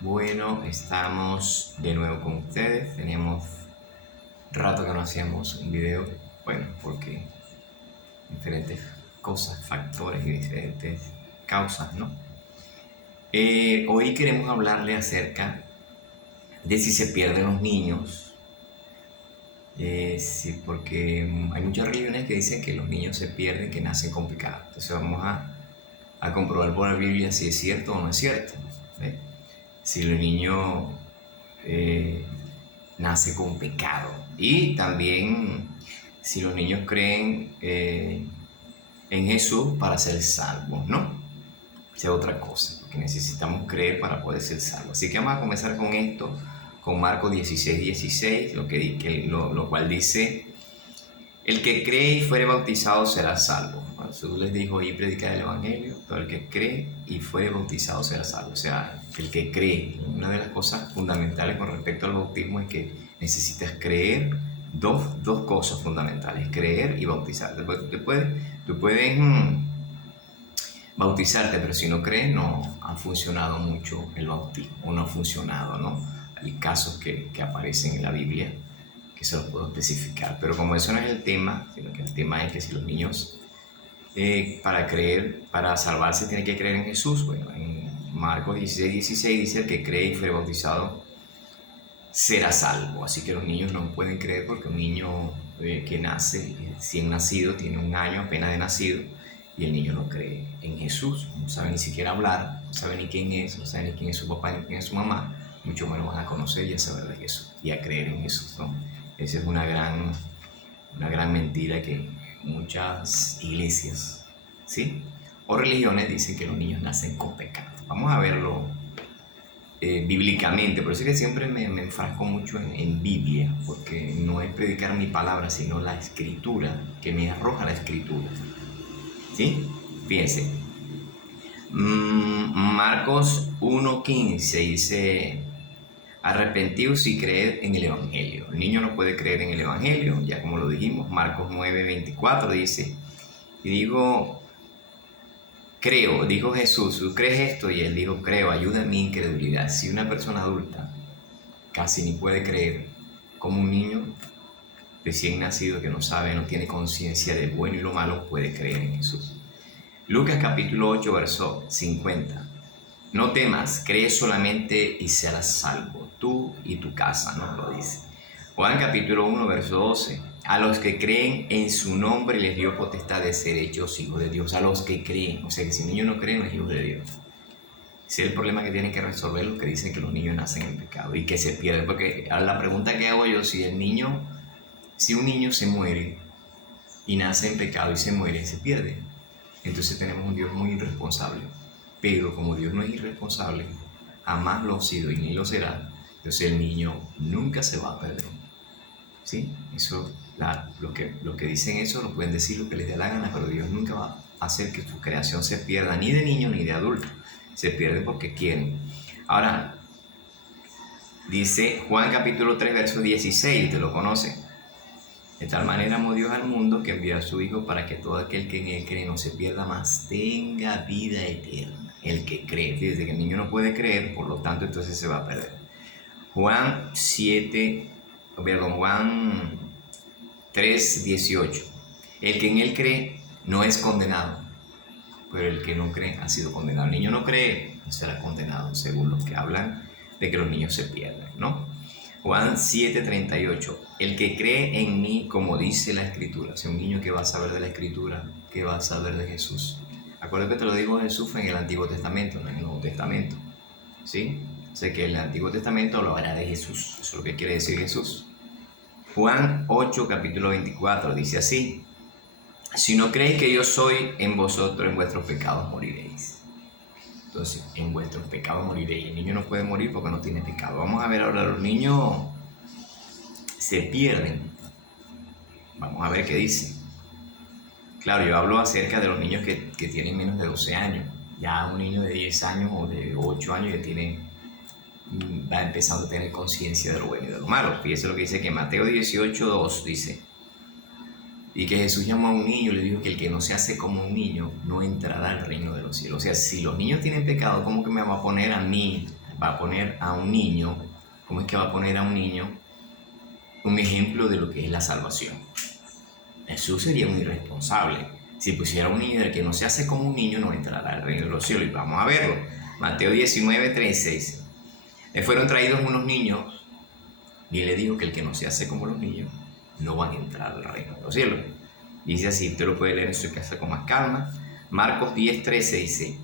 Bueno, estamos de nuevo con ustedes. Teníamos rato que no hacíamos un video, bueno, porque diferentes cosas, factores y diferentes causas, ¿no? Hoy queremos hablarle acerca de si se pierden los niños. Sí, porque hay muchas religiones que dicen que los niños se pierden, que nacen con pecado. Entonces vamos a comprobar por la Biblia si es cierto o no es cierto. ¿Ve? Si el niño nace con pecado. Y también si los niños creen en Jesús para ser salvos, ¿no? Esa es otra cosa, porque necesitamos creer para poder ser salvos. Así que vamos a comenzar con esto, con Marcos 16:16, lo cual dice: el que cree y fuere bautizado será salvo. Jesús les dijo: y predicar el evangelio, pero el que cree y fuere bautizado será salvo. O sea, el que cree. Una de las cosas fundamentales con respecto al bautismo es que necesitas creer dos cosas fundamentales: creer y bautizarte. Tú puedes bautizarte, pero si no crees, no ha funcionado mucho el bautismo, o no ha funcionado, ¿no? Hay casos que aparecen en la Biblia que se los puedo especificar, pero como eso no es el tema, sino que el tema es que si los niños para creer, para salvarse tienen que creer en Jesús. Bueno, en Marcos 16:16 dice: el que cree y fue bautizado será salvo. Así que los niños no pueden creer, porque un niño que nace, recién nacido, tiene un año apenas de nacido, y el niño no cree en Jesús, no sabe ni siquiera hablar, no sabe ni quién es, no sabe ni quién es su papá ni quién es su mamá, mucho menos van a conocer y a saber de Jesús y a creer en Jesús, ¿no? Esa es una gran mentira que muchas iglesias, ¿sí?, o religiones dicen que los niños nacen con pecado. Vamos a verlo bíblicamente. Por eso es que siempre me enfrasco mucho en Biblia, porque no es predicar mi palabra, sino la escritura, que me arroja la escritura. ¿Sí? Fíjense. Marcos 1:15 dice: arrepentidos y creed en el Evangelio. El niño no puede creer en el Evangelio, ya como lo dijimos. Marcos 9:24 dice: y dijo Jesús, ¿tú crees esto? Y él dijo: creo, ayuda en mi incredulidad. Si una persona adulta casi ni puede creer, como un niño recién nacido que no sabe, no tiene conciencia de bueno y lo malo, puede creer en Jesús. Lucas capítulo 8, verso 50. No temas, cree solamente y serás salvo, tú y tu casa, ¿no? Lo dice. Juan capítulo 1, verso 12. A los que creen en su nombre les dio potestad de ser hechos hijos de Dios. A los que creen. O sea que si un niño no cree, no es hijo de Dios. Ese es el problema que tienen que resolver los que dicen que los niños nacen en pecado y que se pierden. Porque la pregunta que hago yo: si un niño se muere y nace en pecado y se muere, se pierde. Entonces tenemos un Dios muy irresponsable. Pero como Dios no es irresponsable, jamás lo ha sido y ni lo será, entonces el niño nunca se va a perder. ¿Sí? Eso, los que dicen eso lo pueden decir lo que les dé la gana, pero Dios nunca va a hacer que su creación se pierda, ni de niño ni de adulto. Se pierde porque quieren. Ahora, dice Juan capítulo 3, verso 16, te lo conocen. De tal manera amó Dios al mundo que envió a su Hijo para que todo aquel que en él cree no se pierda, mas tenga vida eterna. El que cree, fíjate que el niño no puede creer, por lo tanto entonces se va a perder. Juan 3:18. El que en él cree no es condenado, pero el que no cree ha sido condenado. El niño no cree, no será condenado, según los que hablan de que los niños se pierden, ¿no? Juan 7:38. El que cree en mí, como dice la Escritura. O sea, un niño que va a saber de la Escritura, que va a saber de Jesús. Acuérdate que te lo digo, Jesús fue en el Antiguo Testamento, no en el Nuevo Testamento. ¿Sí? O sea, que el Antiguo Testamento hablará de Jesús. Eso es lo que quiere decir Jesús. Juan 8, capítulo 24, dice así: si no creéis que yo soy, en vosotros, en vuestros pecados moriréis. Entonces, en vuestros pecados moriréis. El niño no puede morir porque no tiene pecado. Vamos a ver ahora, los niños se pierden. Vamos a ver qué dice. Claro, yo hablo acerca de los niños que tienen menos de 12 años. Ya un niño de 10 años o de 8 años va empezando a tener conciencia de lo bueno y de lo malo. Fíjese lo que dice, que Mateo 18:2 dice: y que Jesús llamó a un niño y le dijo que el que no se hace como un niño no entrará al reino de los cielos. O sea, si los niños tienen pecado, ¿cómo que me va a poner a mí va a poner a un niño, ¿cómo es que va a poner a un niño un ejemplo de lo que es la salvación? Jesús sería un irresponsable. Si pusiera a un niño del que no se hace como un niño, no entrará al reino de los cielos. Y vamos a verlo. Mateo 19, 36. Le fueron traídos unos niños y le dijo que el que no se hace como los niños no van a entrar al reino de los cielos. Dice así, usted lo puede leer en su casa con más calma. Marcos 10, 13 dice,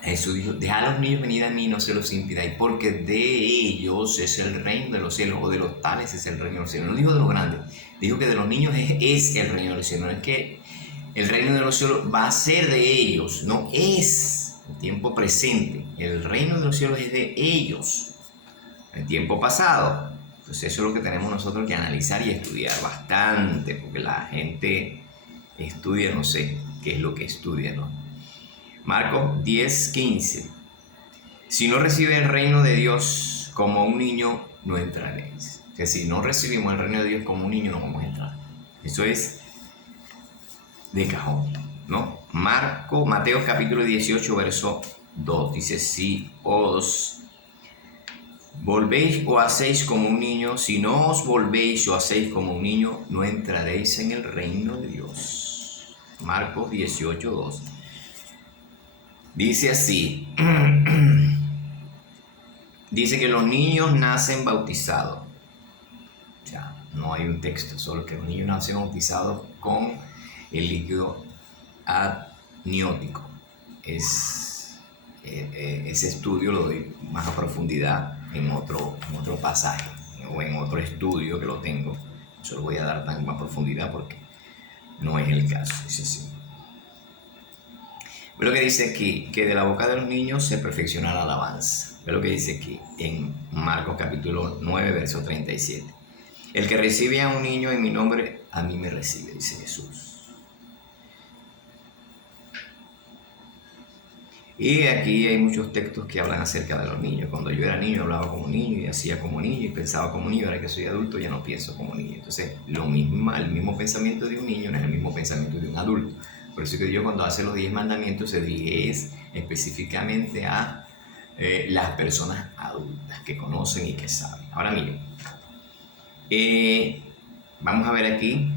Jesús dijo, dejad a los niños venir a mí, no se los impidáis, porque de ellos es el reino de los cielos, o de los tales es el reino de los cielos. No dijo de los grandes, dijo que de los niños es el reino de los cielos. No es que el reino de los cielos va a ser de ellos, no es el tiempo presente. El reino de los cielos es de ellos, el tiempo pasado. Entonces eso es lo que tenemos nosotros que analizar y estudiar bastante, porque la gente estudia, no sé qué es lo que estudia, ¿no? Marcos 10, 15. Si no recibe el reino de Dios como un niño, no entraréis. O sea, si no recibimos el reino de Dios como un niño, no vamos a entrar. Eso es de cajón, ¿no? Mateo capítulo 18, verso 2. Dice, si os volvéis o hacéis como un niño, si no os volvéis o hacéis como un niño, no entraréis en el reino de Dios. Marcos 18, 2. Dice así, dice que los niños nacen bautizados. O sea, no hay un texto, solo que los niños nacen bautizados con el líquido amniótico. Ese estudio lo doy más a profundidad en otro pasaje o en otro estudio que lo tengo. No se lo voy a dar tan más profundidad porque no es el caso. Dice así. Ve lo que dice aquí, que de la boca de los niños se perfecciona la alabanza. Ve lo que dice aquí en Marcos capítulo 9, verso 37. El que recibe a un niño en mi nombre, a mí me recibe, dice Jesús. Y aquí hay muchos textos que hablan acerca de los niños. Cuando yo era niño hablaba como niño y hacía como niño y pensaba como niño. Ahora que soy adulto ya no pienso como niño. Entonces, el mismo pensamiento de un niño no es el mismo pensamiento de un adulto. Por eso que Dios cuando hace los 10 mandamientos se dirige específicamente a las personas adultas que conocen y que saben. Ahora miren, vamos a ver aquí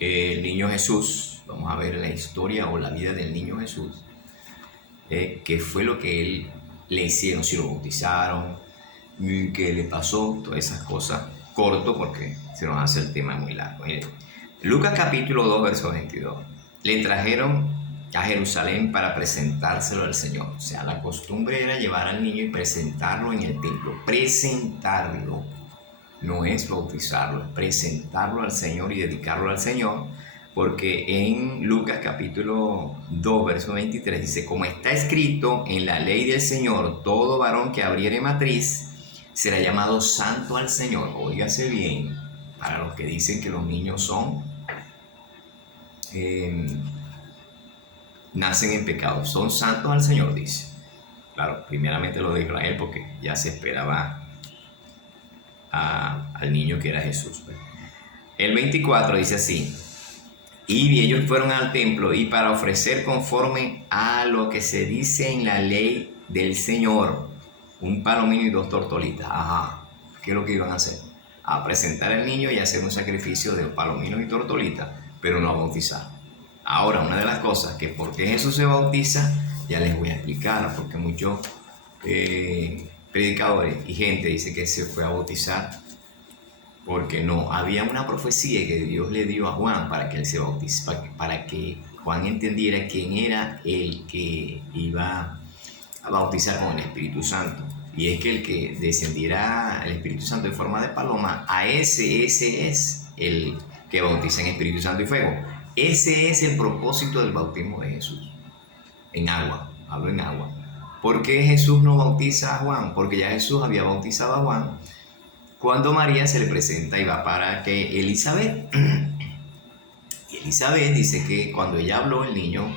el niño Jesús. Vamos a ver la historia o la vida del niño Jesús. ¿Qué fue lo que él le hicieron? Si lo bautizaron, qué le pasó, todas esas cosas. Corto porque se nos hace el tema muy largo. Miren. Lucas capítulo 2, verso 22. Le trajeron a Jerusalén para presentárselo al Señor. O sea, la costumbre era llevar al niño y presentarlo en el templo. Presentarlo. No es bautizarlo, es presentarlo al Señor y dedicarlo al Señor. Porque en Lucas capítulo 2, verso 23 dice, como está escrito en la ley del Señor, todo varón que abriere matriz será llamado santo al Señor. Óigase bien, para los que dicen que los niños son nacen en pecado, son santos al Señor, dice. Claro, primeramente lo de Israel, porque ya se esperaba al niño que era Jesús. El 24 dice así, y ellos fueron al templo y para ofrecer conforme a lo que se dice en la ley del Señor, un palomino y 2 tortolitas. Ajá, ¿qué es lo que iban a hacer? A presentar al niño y hacer un sacrificio de palomino y tortolitas, pero no a bautizar. Ahora, una de las cosas que por qué Jesús se bautiza, ya les voy a explicar, porque muchos predicadores y gente dice que se fue a bautizar porque no, había una profecía que Dios le dio a Juan para que él se bautice, para que Juan entendiera quién era el que iba a bautizar con el Espíritu Santo. Y es que el que descendiera el Espíritu Santo en forma de paloma, a ese es el que bautiza en Espíritu Santo y fuego. Ese es el propósito del bautismo de Jesús. En agua, hablo en agua. ¿Por qué Jesús no bautiza a Juan? Porque ya Jesús había bautizado a Juan cuando María se le presenta y va para que Elizabeth. Y Elizabeth dice que cuando ella habló, el niño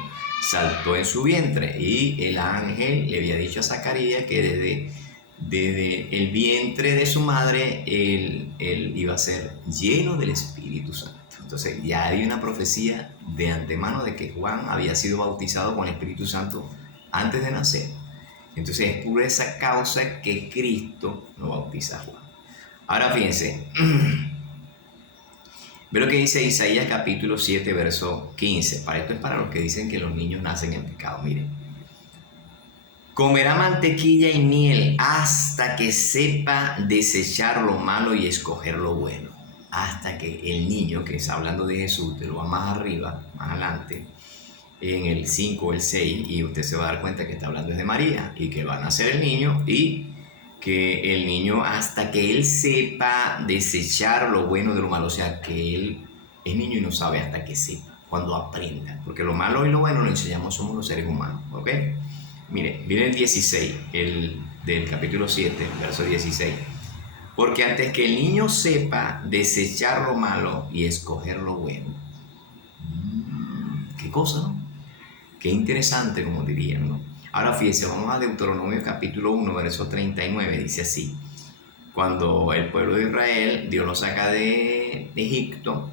saltó en su vientre y el ángel le había dicho a Zacarías que desde el vientre de su madre él iba a ser lleno del Espíritu Santo. Entonces ya hay una profecía de antemano de que Juan había sido bautizado con el Espíritu Santo antes de nacer. Entonces es por esa causa que Cristo lo bautiza a Juan. Ahora fíjense, ve lo que dice Isaías capítulo 7, verso 15. Para esto es para los que dicen que los niños nacen en pecado. Miren, comerá mantequilla y miel hasta que sepa desechar lo malo y escoger lo bueno. Hasta que el niño, que está hablando de Jesús, te lo va más arriba, más adelante, en el 5 o el 6, y usted se va a dar cuenta que está hablando de María, y que va a nacer el niño, y que el niño, hasta que él sepa desechar lo bueno de lo malo, o sea, que él es niño y no sabe hasta que sepa, cuando aprenda, porque lo malo y lo bueno lo enseñamos somos los seres humanos, ¿ok? Mire, viene el 16, del capítulo 7, verso 16. Porque antes que el niño sepa desechar lo malo y escoger lo bueno. Qué cosa, ¿no? Qué interesante, como dirían, ¿no? Ahora fíjense, vamos a Deuteronomio capítulo 1, verso 39, dice así. Cuando el pueblo de Israel, Dios lo saca de Egipto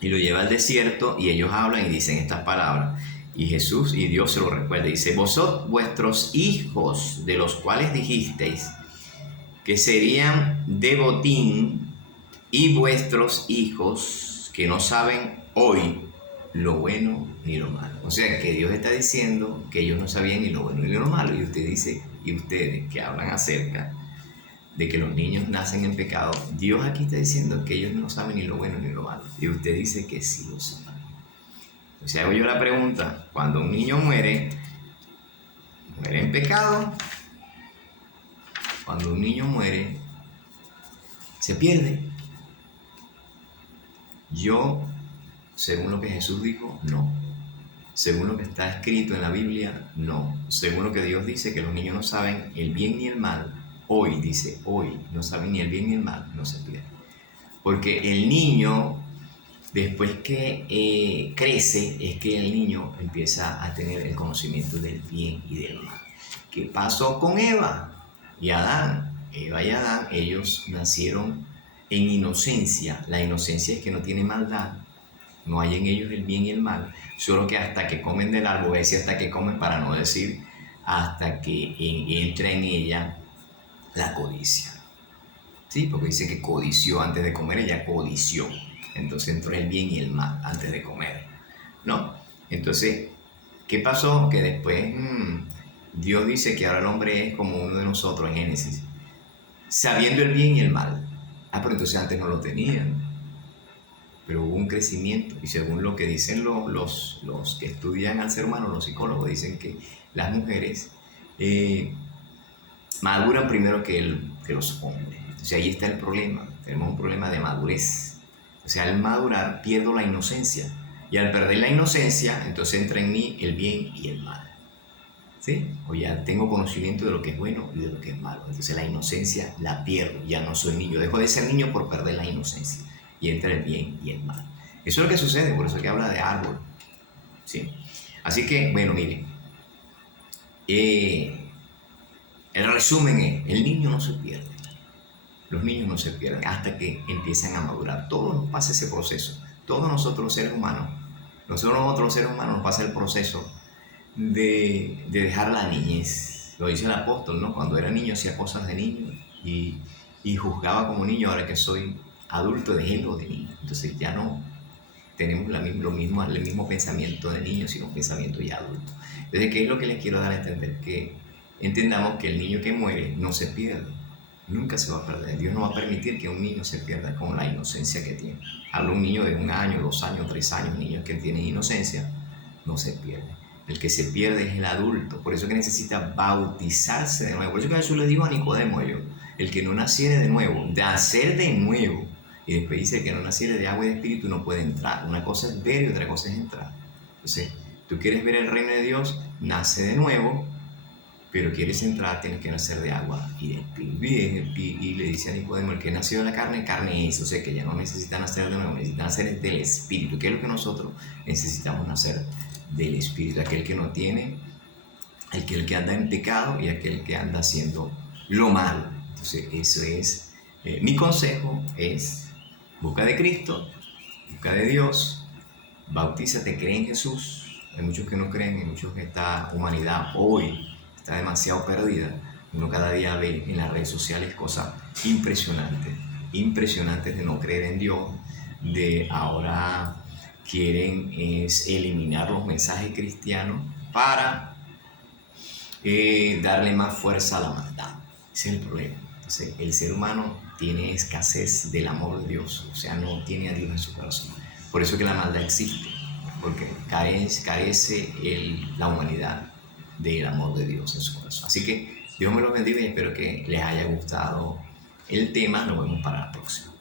y lo lleva al desierto, y ellos hablan y dicen estas palabras. Y Jesús y Dios se lo recuerda. Dice, vuestros hijos, de los cuales dijisteis que serían de botín, y vuestros hijos que no saben hoy lo bueno ni lo malo. O sea que Dios está diciendo que ellos no sabían ni lo bueno ni lo malo. Y usted dice, y ustedes que hablan acerca de que los niños nacen en pecado, Dios aquí está diciendo que ellos no saben ni lo bueno ni lo malo. Y usted dice que sí lo saben. O sea, hago yo la pregunta, cuando un niño muere en pecado. Cuando un niño muere, se pierde. Yo, según lo que Jesús dijo, no. Según lo que está escrito en la Biblia, no. Según lo que Dios dice, que los niños no saben el bien ni el mal. Hoy, dice, hoy, no saben ni el bien ni el mal, no se pierde. Porque el niño, después que crece, es que el niño empieza a tener el conocimiento del bien y del mal. ¿Qué pasó con Eva y Adán? Eva y Adán, ellos nacieron en inocencia. La inocencia es que no tiene maldad, no hay en ellos el bien y el mal, solo que hasta que comen del árbol, es decir, hasta que comen, para no decir hasta que entra en ella la codicia. ¿Sí? Porque dice que codició antes de comer, ella codició. Entonces entró el bien y el mal antes de comer. ¿No? Entonces, ¿qué pasó? Que después Dios dice que ahora el hombre es como uno de nosotros en Génesis, sabiendo el bien y el mal. Pero entonces antes no lo tenían. Pero hubo un crecimiento, y según lo que dicen los que estudian al ser humano, los psicólogos, dicen que las mujeres maduran primero que los hombres. Entonces ahí está el problema. Tenemos un problema de madurez. O sea, al madurar pierdo la inocencia. Y al perder la inocencia, entonces entra en mí el bien y el mal. ¿Sí? O ya tengo conocimiento de lo que es bueno y de lo que es malo. Entonces la inocencia la pierdo. Ya no soy niño. Dejo de ser niño por perder la inocencia. Y entra el bien y el mal. Eso es lo que sucede. Por eso es que habla de árbol. ¿Sí? Así que, bueno, miren. El resumen es, el niño no se pierde. Los niños no se pierden hasta que empiezan a madurar. Todos nos pasa ese proceso. Todos nosotros los seres humanos, nos pasa el proceso de dejar la niñez. Lo dice el apóstol, ¿no? Cuando era niño hacía cosas de niño y juzgaba como niño. Ahora que soy adulto, dejé lo de niño. Entonces ya no tenemos el mismo pensamiento de niño, sino un pensamiento ya adulto. Entonces, ¿qué es lo que les quiero dar a entender? Que entendamos que el niño que muere no se pierde. Nunca se va a perder. Dios no va a permitir que un niño se pierda con la inocencia que tiene. Hablo un niño de 1 año, 2 años, 3 años, niños que tienen inocencia, no se pierde. El que se pierde es el adulto. Por eso que necesita bautizarse de nuevo. Por eso que Jesús le dijo a Nicodemo, el que no naciere de nuevo, nacer de nuevo. Y después dice que no naciere de agua y de espíritu no puede entrar. Una cosa es ver y otra cosa es entrar. Entonces, tú quieres ver el reino de Dios, nace de nuevo. Pero quieres entrar, tienes que nacer de agua y de espíritu. Y le dice a Nicodemo, el que nació de la carne, carne es. O sea que ya no necesita nacer de nuevo, necesita nacer del espíritu. ¿Qué es lo que nosotros necesitamos nacer? Del espíritu. Aquel que no tiene, aquel que anda en pecado y aquel que anda haciendo lo malo. Entonces eso es, mi consejo es, busca de Cristo, busca de Dios, bautízate, cree en Jesús, hay muchos que no creen, hay muchos que esta humanidad hoy está demasiado perdida. Uno cada día ve en las redes sociales cosas impresionantes, impresionantes de no creer en Dios, de ahora quieren es eliminar los mensajes cristianos para darle más fuerza a la maldad. Ese es el problema. Entonces, el ser humano tiene escasez del amor de Dios, o sea, no tiene a Dios en su corazón. Por eso es que la maldad existe, porque carece la humanidad del amor de Dios en su corazón. Así que Dios me los bendiga y espero que les haya gustado el tema. Nos vemos para la próxima.